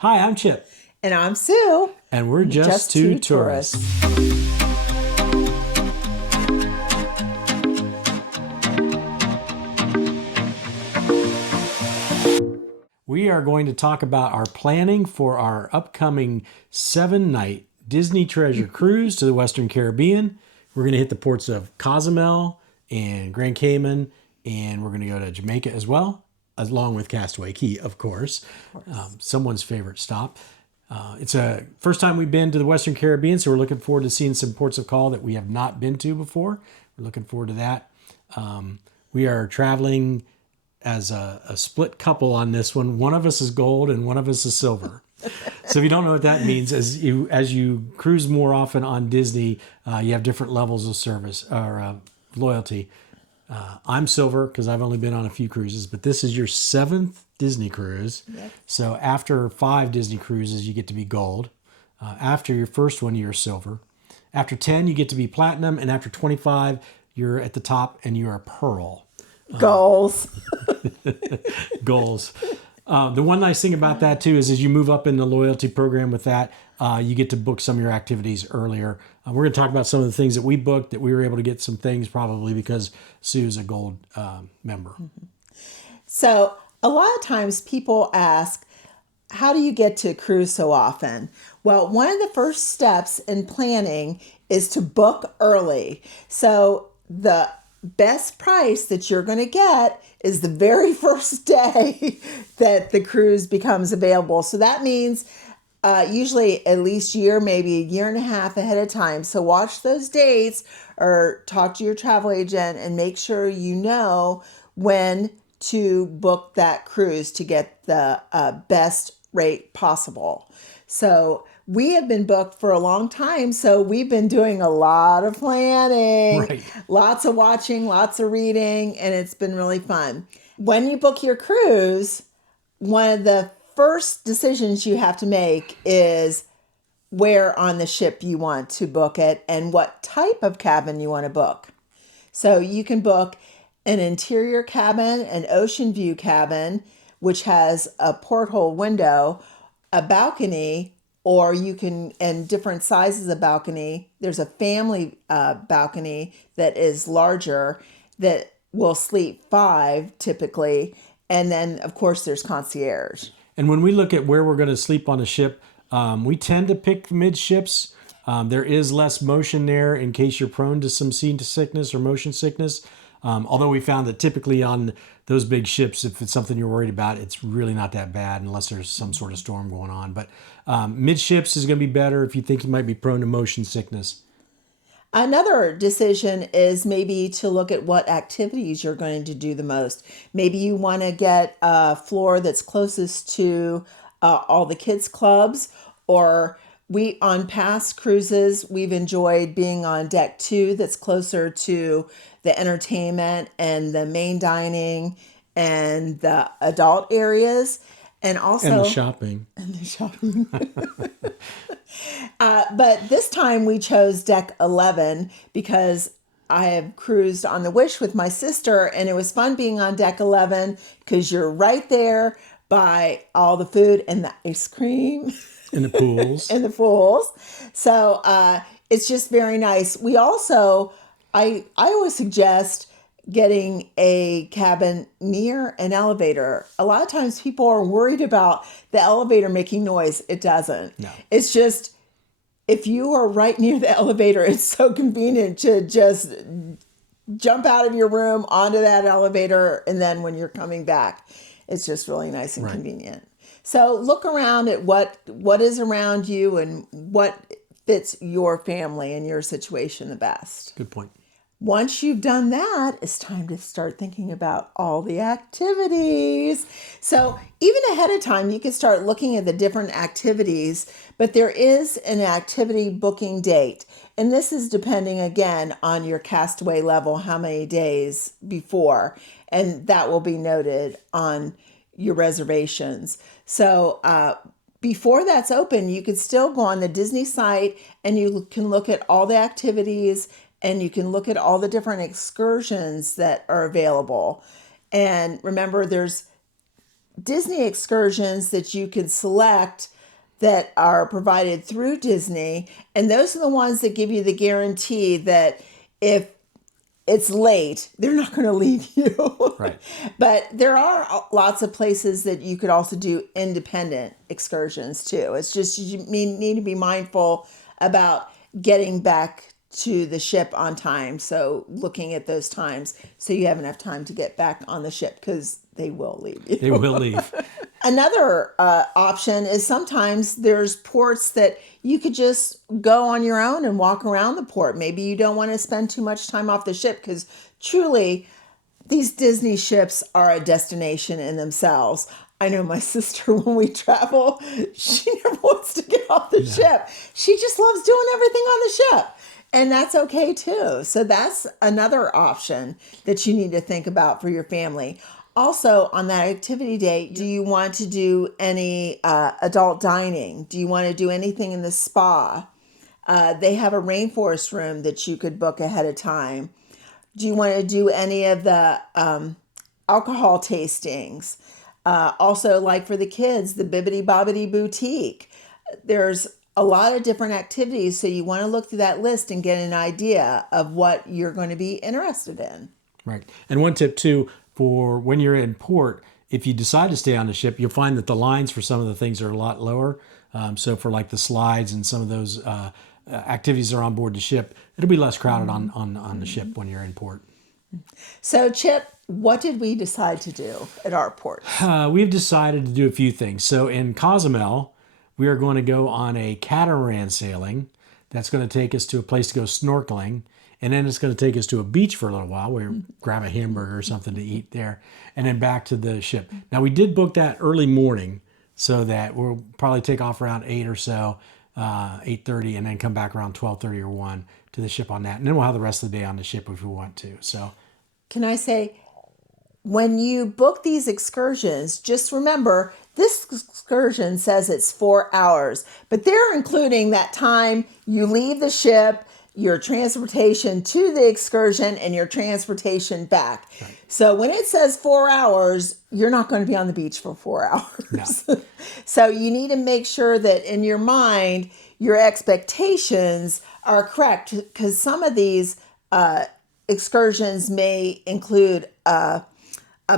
Hi, I'm Chip, And I'm Sue. and we're just two tourists. We are going to talk about our planning for our upcoming 7-night Disney Treasure cruise to the Western Caribbean. We're going to hit the ports of Cozumel and Grand Cayman, and we're going to go to Jamaica as well, along with Castaway Cay, of course. Someone's favorite stop. It's a first time we've been to the Western Caribbean, so we're looking forward to seeing some ports of call that we have not been to before. We're looking forward to that. We are traveling as a split couple on this one. One of us is gold and one of us is silver. So if you don't know what that means, as you cruise more often on Disney, you have different levels of service or loyalty. I'm silver because I've only been on a few cruises, but this is your 7th Disney cruise. Yep. So after 5 Disney cruises, you get to be gold. After your first one, you're silver. After 10, you get to be platinum. And after 25, you're at the top and you're a pearl. Goals. Goals. The one nice thing about that too is as you move up in the loyalty program with that, you get to book some of your activities earlier. We're going to talk about some of the things that we booked that we were able to get some things probably because Sue's a gold member. So a lot of times people ask, how do you get to cruise so often? Well, one of the first steps in planning is to book early. So the best price that you're going to get is the very first day that the cruise becomes available. So that means usually at least a year, maybe a year and a half ahead of time. So watch those dates or talk to your travel agent and make sure you know when to book that cruise to get the best rate possible. So we have been booked for a long time, so we've been doing a lot of planning, Right. lots of watching, lots of reading, and it's been really fun. When you book your cruise, one of the first decisions you have to make is where on the ship you want to book it and what type of cabin you want to book. So you can book an interior cabin, an ocean view cabin, which has a porthole window, a balcony, or you can, and different sizes of balcony. There's a family balcony that is larger that will sleep 5 typically. And then, of course, there's concierge. And when we look at where we're going to sleep on a ship, we tend to pick midships. There is less motion there in case you're prone to some sea sickness or motion sickness. Although we found that typically on those big ships, if it's something you're worried about, it's really not that bad unless there's some sort of storm going on. But midships is going to be better if you think you might be prone to motion sickness. Another decision is maybe to look at what activities you're going to do the most. Maybe you want to get a floor that's closest to all the kids' clubs, or we on past cruises we've enjoyed being on deck 2 that's closer to the entertainment and the main dining and the adult areas, and also And the shopping. and the shopping. But this time we chose deck 11 because I have cruised on the Wish with my sister, and it was fun being on deck 11 because you're right there by all the food and the ice cream In the pools. and the pools. So it's just very nice. We also, I always suggest getting a cabin near an elevator. A lot of times people are worried about the elevator making noise. It doesn't. No. It's just, if you are right near the elevator, it's so convenient to just jump out of your room onto that elevator. And then when you're coming back, it's just really nice and convenient. So look around at what is around you and what fits your family and your situation the best. Good point. Once you've done that, it's time to start thinking about all the activities. So even ahead of time, you can start looking at the different activities, but there is an activity booking date. And this is depending again on your castaway level, how many days before, and that will be noted on your reservations. So before that's open, you can still go on the Disney site and you can look at all the activities and you can look at all the different excursions that are available. And remember, there's Disney excursions that you can select that are provided through Disney. And those are the ones that give you the guarantee that if it's late, they're not going to leave you. Right. But there are lots of places that you could also do independent excursions too. It's just you need to be mindful about getting back to the ship on time. So looking at those times so you have enough time to get back on the ship because they will leave you. They will leave. Another option is sometimes there's ports that you could just go on your own and walk around the port. Maybe you don't want to spend too much time off the ship because truly these Disney ships are a destination in themselves. I know my sister, when we travel, she never wants to get off the ship. She just loves doing everything on the ship. And that's okay too. So that's another option that you need to think about for your family. Also, on that activity day, do you want to do any adult dining? Do you want to do anything in the spa? They have a rainforest room that you could book ahead of time. Do you want to do any of the alcohol tastings? Also, like for the kids, the Bibbidi Bobbidi Boutique. There's a lot of different activities, so you want to look through that list and get an idea of what you're going to be interested in. Right. And one tip too, for when you're in port, if you decide to stay on the ship, you'll find that the lines for some of the things are a lot lower. So for like the slides and some of those activities that are on board the ship, it'll be less crowded on the ship when you're in port. So Chip, what did we decide to do at our port? We've decided to do a few things. So in Cozumel, we are going to go on a catamaran sailing. That's going to take us to a place to go snorkeling. And then it's going to take us to a beach for a little while. We grab a hamburger or something to eat there. And then back to the ship. Now, we did book that early morning so that we'll probably take off around 8 or so, 8:30, and then come back around 12:30 or 1 to the ship on that. And then we'll have the rest of the day on the ship if we want to. So, Can I say, when you book these excursions, just remember this excursion says it's 4 hours, but they're including that time you leave the ship, your transportation to the excursion, and your transportation back. Right. So when it says 4 hours, you're not going to be on the beach for 4 hours. No. So you need to make sure that in your mind, your expectations are correct, because some of these excursions may include a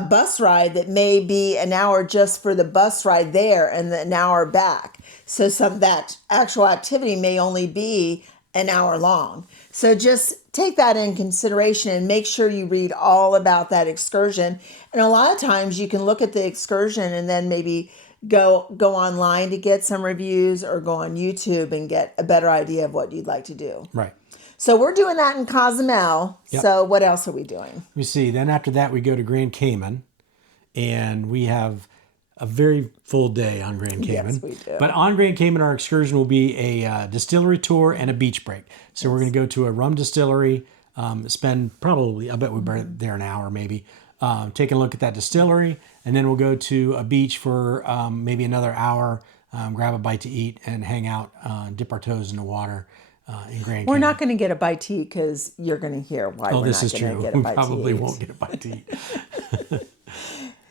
bus ride that may be an hour just for the bus ride there and an hour back. So that actual activity may only be an hour long. So just take that in consideration and make sure you read all about that excursion. And a lot of times you can look at the excursion and then maybe go online to get some reviews, or go on YouTube and get a better idea of what you'd like to do. Right. So we're doing that in Cozumel. Yep. So what else are we doing? Let me see. Then after that, we go to Grand Cayman, and we have a very full day on Grand Cayman. Yes, we do. But on Grand Cayman, our excursion will be a distillery tour and a beach break. So we're going to go to a rum distillery, spend probably, I bet we're there an hour maybe, taking a look at that distillery, and then we'll go to a beach for maybe another hour, grab a bite to eat, and hang out, dip our toes in the water. In Grand We're Cayman. not going to get a bite to eat because you're going to hear why we're this not is going to true. get a We bite probably to eat. won't get a bite to eat.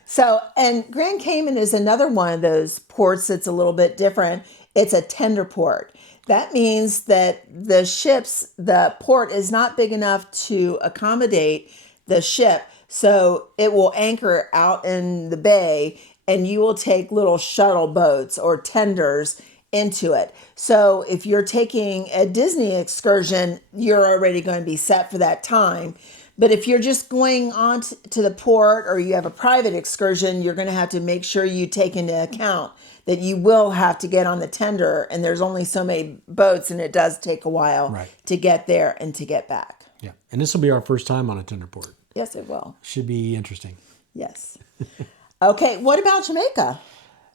So, and Grand Cayman is another one of those ports that's a little bit different. It's a tender port. That means that the port is not big enough to accommodate the ship. So it will anchor out in the bay, and you will take little shuttle boats or tenders into it. So if you're taking a Disney excursion, you're already going to be set for that time. But if you're just going on to the port, or you have a private excursion, you're going to have to make sure you take into account that you will have to get on the tender, and there's only so many boats, and it does take a while to get there and to get back. Yeah. And this will be our first time on a tender port. Yes, it will. Should be interesting. Yes. Okay, what about Jamaica?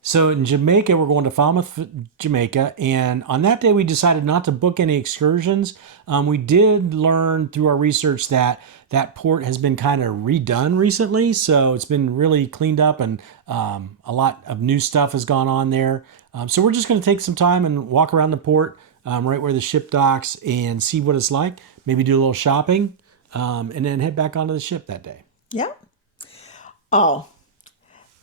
So in Jamaica, we're going to Falmouth, Jamaica. And on that day, we decided not to book any excursions. We did learn through our research that that port has been kind of redone recently. So it's been really cleaned up, and a lot of new stuff has gone on there. So we're just going to take some time and walk around the port, right where the ship docks, and see what it's like. Maybe do a little shopping, and then head back onto the ship that day. Yeah. Oh,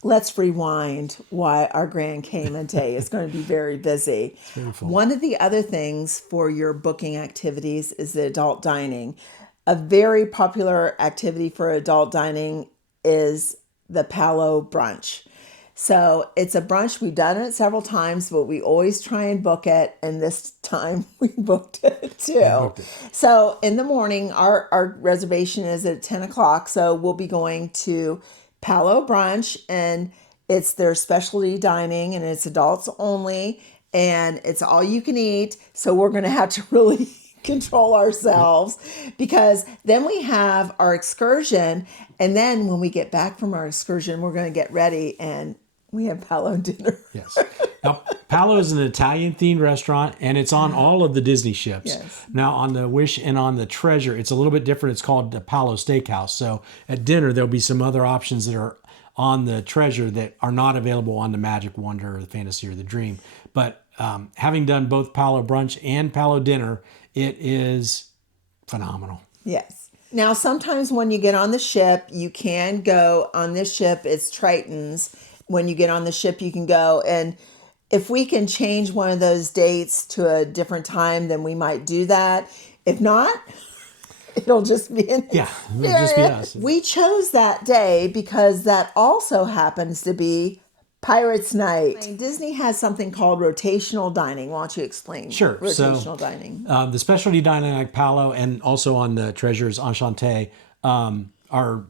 let's rewind why our Grand Cayman Day is going to be very busy. very full. One of the other things for your booking activities is the adult dining. A very popular activity for adult dining is the Palo Brunch. So it's a brunch. We've done it several times, but we always try and book it. And this time we booked it too. booked it. So in the morning, our reservation is at 10 o'clock. So we'll be going to Palo Brunch, and it's their specialty dining, and it's adults only, and it's all you can eat. So we're going to have to really control ourselves, because then we have our excursion, and then when we get back from our excursion, we're going to get ready and we have Palo dinner. Yes. Now, Palo is an Italian-themed restaurant, and it's on all of the Disney ships. Yes. Now, on the Wish and on the Treasure, it's a little bit different. It's called the Palo Steakhouse. So at dinner, there'll be some other options that are on the Treasure that are not available on the Magic Wonder or the Fantasy or the Dream. But having done both Palo Brunch and Palo Dinner, it is phenomenal. Yes. Now, sometimes when you get on the ship, you can go on this ship. It's Triton's. When you get on the ship, you can go. And if we can change one of those dates to a different time, then we might do that. If not, it'll just be an Yeah, it'll just be us. We chose that day because that also happens to be Pirates Night. Disney has something called rotational dining. Why don't you explain Sure. rotational dining? The specialty dining like Palo and also on the Treasures Enchanté are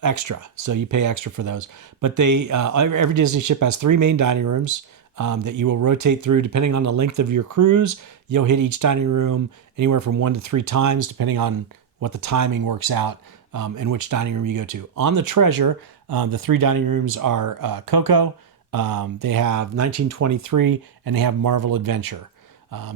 extra. So you pay extra for those. But they every Disney ship has 3 main dining rooms that you will rotate through depending on the length of your cruise. You'll hit each dining room anywhere from 1 to 3 times, depending on what the timing works out and which dining room you go to. On the Treasure, the 3 dining rooms are Coco, they have 1923, and they have Marvel Adventure.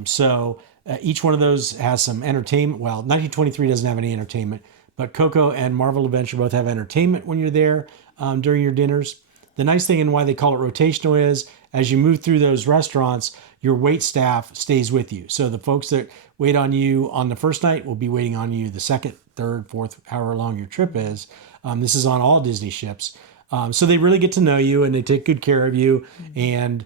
So each one of those has some entertainment. Well, 1923 doesn't have any entertainment, but Coco and Marvel Adventure both have entertainment when you're there during your dinners. The nice thing and why they call it rotational is as you move through those restaurants, your wait staff stays with you. So the folks that wait on you on the first night will be waiting on you the second, third, fourth, however long your trip is. This is on all Disney ships. So they really get to know you and they take good care of you. And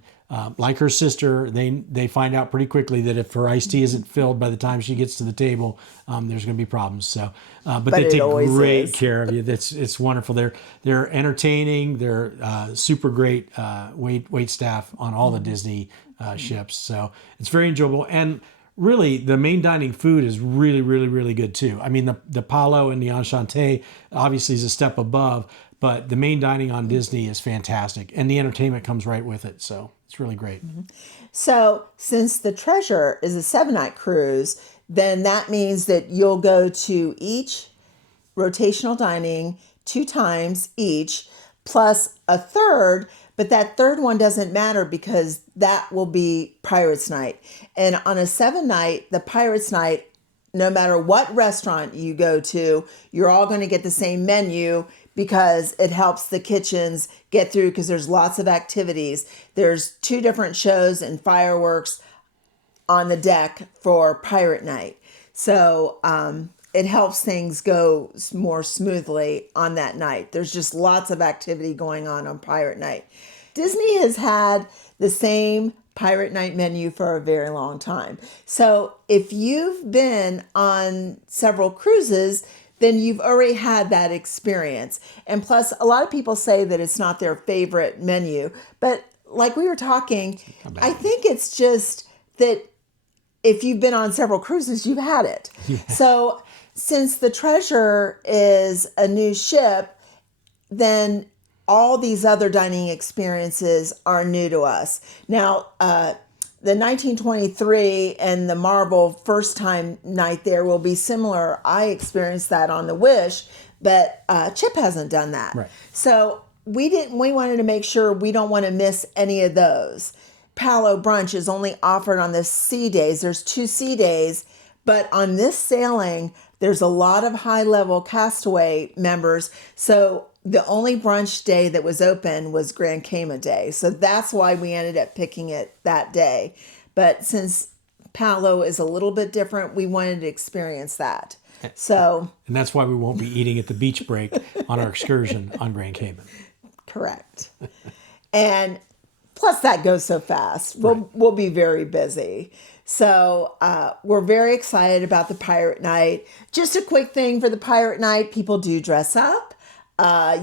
like her sister, they find out pretty quickly that if her iced tea isn't filled by the time she gets to the table, there's going to be problems. So, but they it take always great is. care of you. It's wonderful. They're entertaining. They're super great wait staff on all the Disney ships. So it's very enjoyable. And really, the main dining food is really, really, really good too. I mean, the Palo and the Enchanté obviously is a step above, but the main dining on Disney is fantastic, and the entertainment comes right with it. So it's really great. So since the Treasure is a 7-night cruise, then that means that you'll go to each rotational dining 2 times each, plus a third, but that third one doesn't matter because that will be Pirates Night. And on a 7-night, the Pirates Night, no matter what restaurant you go to, you're all going to get the same menu because it helps the kitchens get through because there's lots of activities. There's 2 different shows and fireworks on the deck for Pirate Night. So it helps things go more smoothly on that night. There's just lots of activity going on Pirate Night. Disney has had the same Pirate Night menu for a very long time. So if you've been on several cruises, then you've already had that experience. And plus, a lot of people say that it's not their favorite menu. But like we were talking, I think it's just that if you've been on several cruises, you've had it. Yeah. So since the Treasure is a new ship, then all these other dining experiences are new to us. Now, the 1923 and the Marvel first time night there will be similar. I experienced that on the Wish, but Chip hasn't done that. Right. So we wanted to make sure we don't want to miss any of those. Palo Brunch is only offered on the sea days. There's 2 sea days, but on this sailing, there's a lot of high-level Castaway members. So the only brunch day that was open was Grand Cayman Day. So that's why we ended up picking it that day. But since Palo is a little bit different, we wanted to experience that. So, and that's why we won't be eating at the beach break on our excursion on Grand Cayman. Correct. And plus that goes so fast. We'll be very busy. So we're very excited about the Pirate Night. Just a quick thing for the Pirate Night, people do dress up.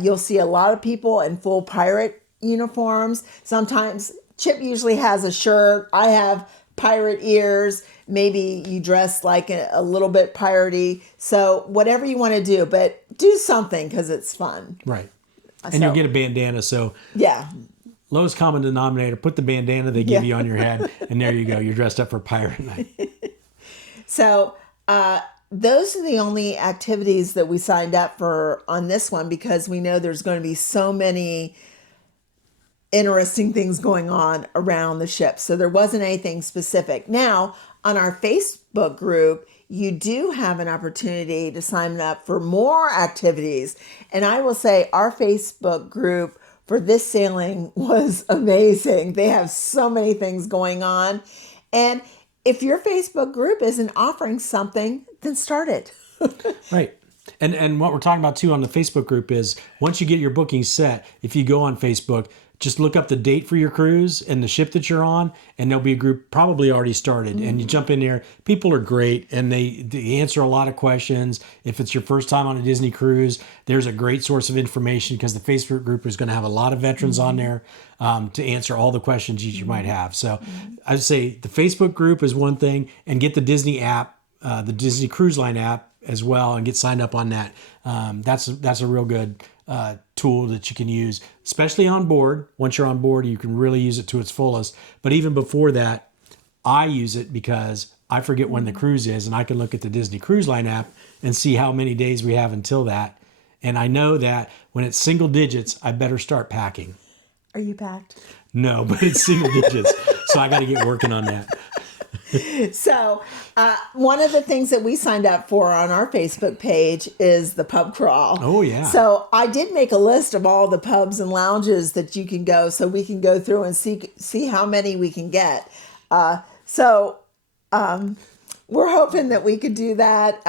You'll see a lot of people in full pirate uniforms. Sometimes Chip usually has a shirt. I have pirate ears. Maybe you dress like a little bit piratey. So whatever you want to do, but do something because it's fun. Right. And you'll get a bandana. So yeah. Lowest common denominator, put the bandana they give you on your head, and there you go. You're dressed up for Pirate Night. So those are the only activities that we signed up for on this one because we know there's going to be so many interesting things going on around the ship. So there wasn't anything specific. Now, on our Facebook group, you do have an opportunity to sign up for more activities. And I will say our Facebook group for this sailing was amazing. They have so many things going on. And if your Facebook group isn't offering something, then start it. Right. And what we're talking about too on the Facebook group is once you get your booking set, if you go on Facebook, just look up the date for your cruise and the ship that you're on, and there'll be a group probably already started. And you jump in there. People are great, and they answer a lot of questions. If it's your first time on a Disney cruise, there's a great source of information because the Facebook group is going to have a lot of veterans on there to answer all the questions you might have. So I'd say the Facebook group is one thing, and get the Disney app, the Disney Cruise Line app as well, and get signed up on that. That's a real good tool that you can use, especially on board. Once you're on board, you can really use it to its fullest. But even before that, I use it because I forget when the cruise is, and I can look at the Disney Cruise Line app and see how many days we have until that. And I know that when it's single digits, I better start packing. Are you packed? No, but it's single digits. So I got to get working on that. So one of the things that we signed up for on our Facebook page is the pub crawl. Oh, yeah. So I did make a list of all the pubs and lounges that you can go so we can go through and see how many we can get. So we're hoping that we could do that.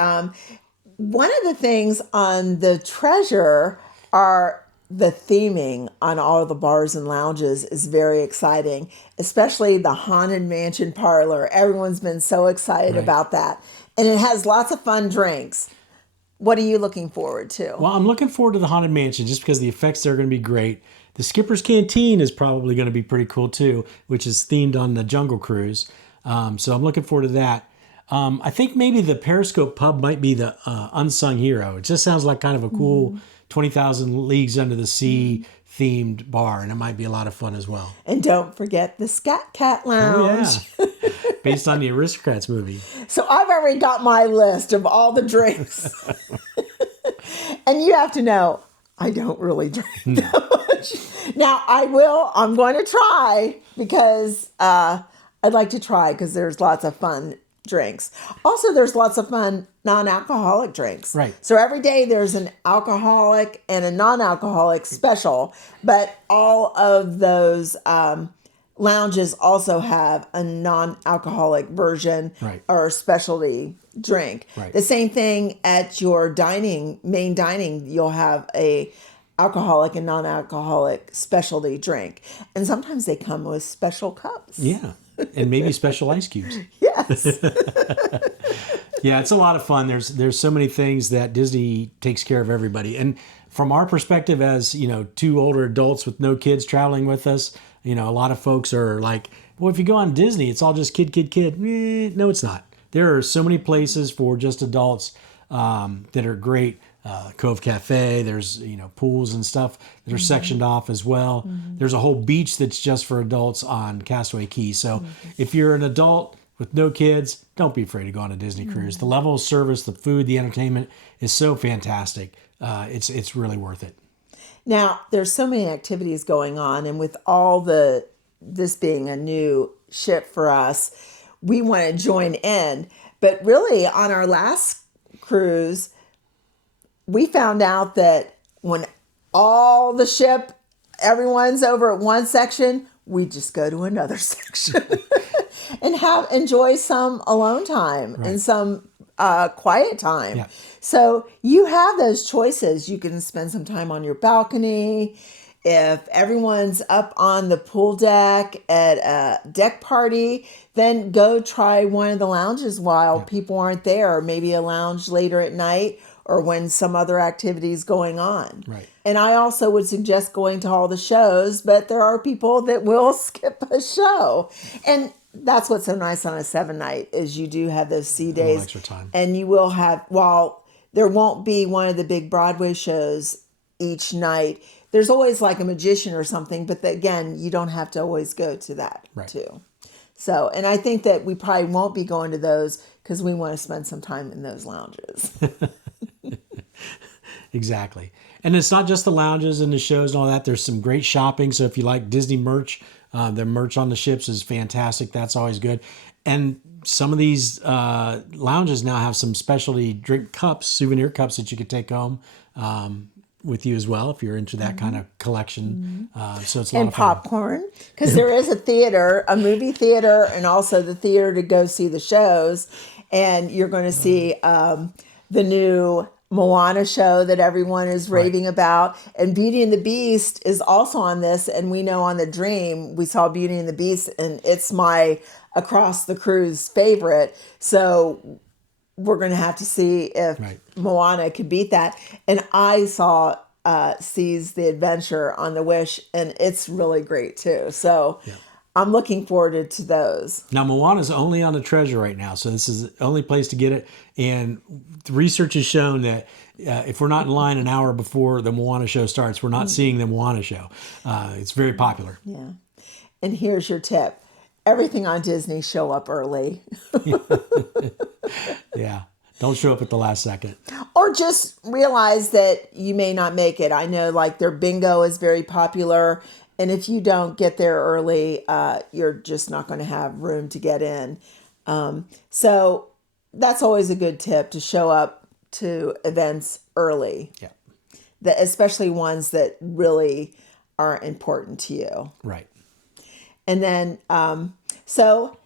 One of the things on the Treasure are the theming on all the bars and lounges is very exciting, especially the Haunted Mansion parlor. Everyone's been so excited about that. And it has lots of fun drinks. What are you looking forward to? Well, I'm looking forward to the Haunted Mansion just because the effects there are going to be great. The Skipper's Canteen is probably going to be pretty cool too, which is themed on the Jungle Cruise. So I'm looking forward to that. I think maybe the Periscope Pub might be the unsung hero. It just sounds like kind of a cool 20,000 Leagues Under the Sea themed bar, and it might be a lot of fun as well. And don't forget the Scat Cat Lounge. Oh, yeah. Based on the Aristocrats movie. So I've already got my list of all the drinks. And you have to know, I don't really drink that much. Now, I'm going to try because I'd like to try because there's lots of fun drinks. Also, there's lots of fun non-alcoholic drinks. Right. So every day there's an alcoholic and a non-alcoholic special, but all of those lounges also have a non-alcoholic version or specialty drink. Right. The same thing at your main dining, you'll have a alcoholic and non-alcoholic specialty drink. And sometimes they come with special cups. Yeah. And maybe special ice cubes. Yes. Yeah, it's a lot of fun. There's so many things that Disney takes care of everybody. And from our perspective as, two older adults with no kids traveling with us, a lot of folks are like, well, if you go on Disney, it's all just kid. No, it's not. There are so many places for just adults that are great. Cove Cafe, there's pools and stuff that are sectioned off as well. There's a whole beach that's just for adults on Castaway Cay. So if you're an adult with no kids, don't be afraid to go on a Disney cruise. The level of service, the food, the entertainment is so fantastic. It's really worth it. Now, there's so many activities going on, and with this being a new ship for us, we want to join in. But really, on our last cruise, we found out that when all the ship, everyone's over at one section, we just go to another section and enjoy some alone time and some quiet time. Yeah. So you have those choices. You can spend some time on your balcony. If everyone's up on the pool deck at a deck party, then go try one of the lounges while people aren't there, or maybe a lounge later at night or when some other activity is going on. Right. And I also would suggest going to all the shows, but there are people that will skip a show. And that's what's so nice on a 7-night is you do have those C days. extra time. And you will have, while there won't be one of the big Broadway shows each night, there's always like a magician or something, but again, you don't have to always go to that too. So, and I think that we probably won't be going to those because we want to spend some time in those lounges. Exactly. And it's not just the lounges and the shows and all that. There's some great shopping. So if you like Disney merch, their merch on the ships is fantastic. That's always good. And some of these lounges now have some specialty drink cups, souvenir cups that you could take home with you as well if you're into that kind of collection. So it's a lot And of fun. popcorn, because there is a theater, a movie theater, and also the theater to go see the shows. And you're going to see the new Moana show that everyone is raving about. And Beauty and the Beast is also on this. And we know on the Dream, we saw Beauty and the Beast, and it's my across the cruise favorite. So we're going to have to see if Moana could beat that. And I saw Seas the Adventure on the Wish, and it's really great too. So I'm looking forward to those. Now, Moana's only on the Treasure right now, so this is the only place to get it. And the research has shown that if we're not in line an hour before the Moana show starts, we're not seeing the Moana show. It's very popular. Yeah. And here's your tip. Everything on Disney, show up early. Yeah. Don't show up at the last second. Or just realize that you may not make it. I know like their bingo is very popular. And if you don't get there early, you're just not going to have room to get in. So that's always a good tip, to show up to events early. Yeah. Especially ones that really are important to you. Right. And then, so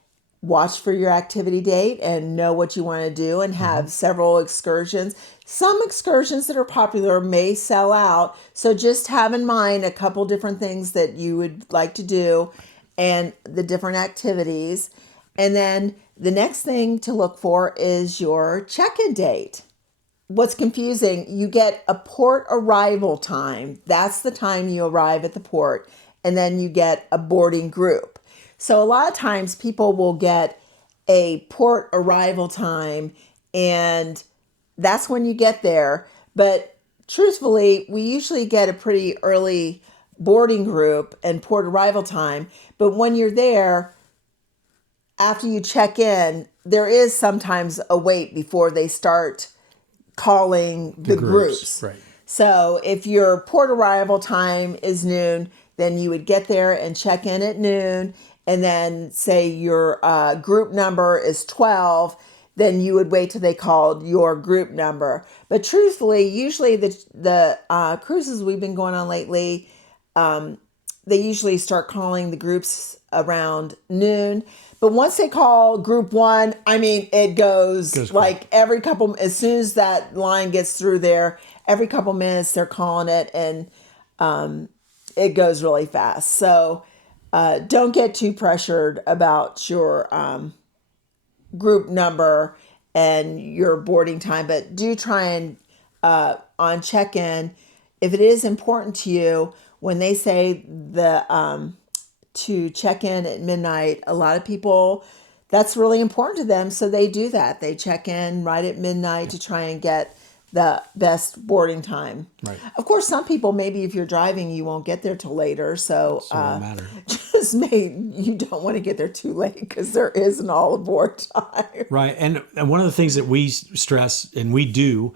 watch for your activity date and know what you want to do, and have several excursions. Some excursions that are popular may sell out. So just have in mind a couple different things that you would like to do and the different activities. And then the next thing to look for is your check-in date. What's confusing, you get a port arrival time. That's the time you arrive at the port. And then you get a boarding group. So a lot of times people will get a port arrival time, and that's when you get there. But truthfully, we usually get a pretty early boarding group and port arrival time. But when you're there, after you check in, there is sometimes a wait before they start calling the groups. Right. So if your port arrival time is noon, then you would get there and check in at noon. And then say your group number is 12, then you would wait till they called your group number. But truthfully, usually the cruises we've been going on lately, they usually start calling the groups around noon. But once they call group one, I mean, it goes like every couple, as soon as that line gets through there, every couple minutes they're calling it, and it goes really fast. So don't get too pressured about your group number and your boarding time, but do try and on check-in, if it is important to you, when they say to check in at midnight, a lot of people, that's really important to them, so they do that. They check in right at midnight to try and get the best boarding time. Right. Of course, some people, maybe if you're driving, you won't get there till later. So it won't matter. You don't want to get there too late, because there is an all aboard time. Right. And one of the things that we stress, and we do,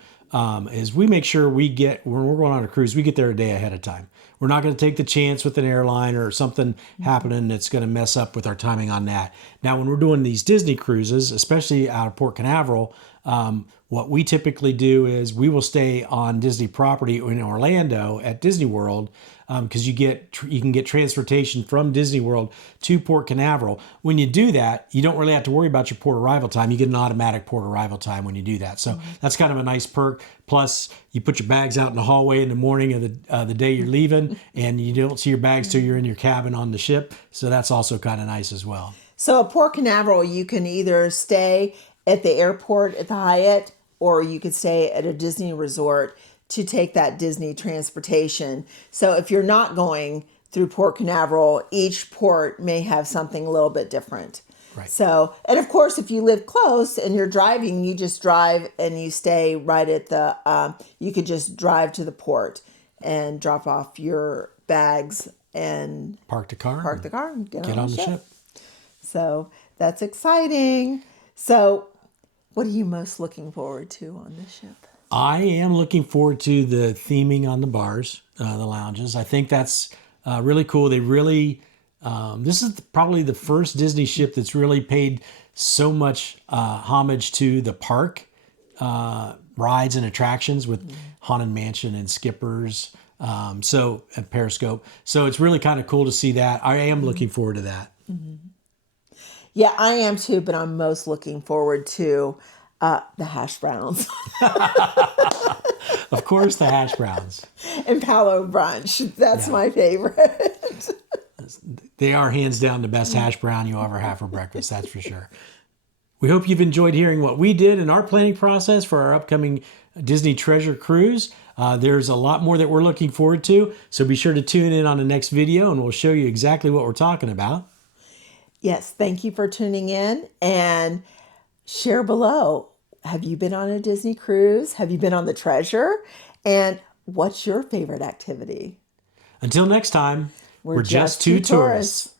is we make sure when we're going on a cruise, we get there a day ahead of time. We're not going to take the chance with an airline or something happening that's going to mess up with our timing on that. Now, when we're doing these Disney cruises, especially out of Port Canaveral, what we typically do is we will stay on Disney property in Orlando at Disney World because you can get transportation from Disney World to Port Canaveral. When you do that, you don't really have to worry about your port arrival time. You get an automatic port arrival time when you do that. So that's kind of a nice perk. Plus, you put your bags out in the hallway in the morning of the day you're leaving, and you don't see your bags till you're in your cabin on the ship. So that's also kind of nice as well. So at Port Canaveral, you can either stay at the airport at the Hyatt, or you could stay at a Disney resort to take that Disney transportation. So if you're not going through Port Canaveral, each port may have something a little bit different. Right. So, and of course, if you live close and you're driving, you just drive and you stay right at the, you could just drive to the port and drop off your bags and Park the car and get on the ship. So that's exciting. So what are you most looking forward to on this ship? I am looking forward to the theming on the bars, the lounges. I think that's really cool. They really, this is probably the first Disney ship that's really paid so much homage to the park rides and attractions with Haunted Mansion and Skippers, and Periscope. So it's really kind of cool to see that. I am looking forward to that. Yeah, I am too, but I'm most looking forward to the hash browns Of course, the hash browns. and Palo Brunch. That's my favorite. They are hands down the best hash brown you'll ever have for breakfast, that's for sure. We hope you've enjoyed hearing what we did in our planning process for our upcoming Disney Treasure Cruise. There's a lot more that we're looking forward to, so be sure to tune in on the next video and we'll show you exactly what we're talking about. Yes, thank you for tuning in, and share below. Have you been on a Disney cruise? Have you been on the Treasure? And what's your favorite activity? Until next time, we're just two tourists.